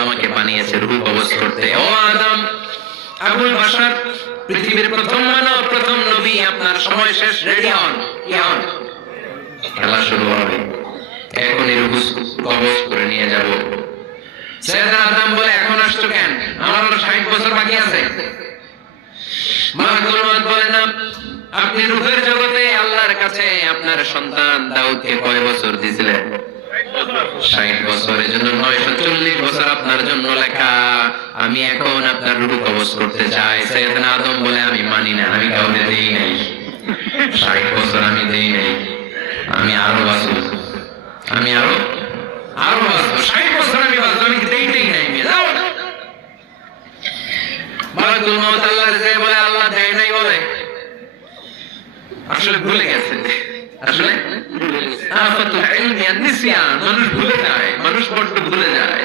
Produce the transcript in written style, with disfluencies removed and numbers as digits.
আল্লাহ আমাকে বানিয়েছে রূহ কবজ করতে। ও আদম, আবুল বাশার, পৃথিবীর প্রথম মানব, প্রথম নবী, আপনার সময় শেষ, রেডি হন, খেলা শুরু হবে, এখনই রূহ কবজ করে নিয়ে যাব। সাইয়েদনা আদম বলে, এখন আসছো কেন? আমার আরো 60 বছর বাকি আছে। মালাকুল মউত বলে, না, আপনি রূহের জগতে আল্লাহর কাছে আপনার সন্তান দাউদকে কয় বছর দিয়েছিলেন? 60 বছর। এজন্য 940 বছর আপনার জন্য লেখা। আমি এখন আপনার রূহ কবজ করতে চাই। সাইয়েদনা আদম বলে, আমি মানি না, আমি কাউকে দেই নাই, 60 বছর আমি দেই নাই, আমি আরো বাঁচব, আমি আরো বাঁচব, 60 বছর আমি বাঁচব, আমি দেই নাই। যাও না। মালাকুল মউত আল্লাহর যে বলে, আল্লাহ দেয় নাই বলে, আসলে ভুলে গেছে, আসলে আফাতুল ইলমি আন-নিসয়ান, মানুষ ভুলে যায়, মানুষ বড্ড ভুলে যায়।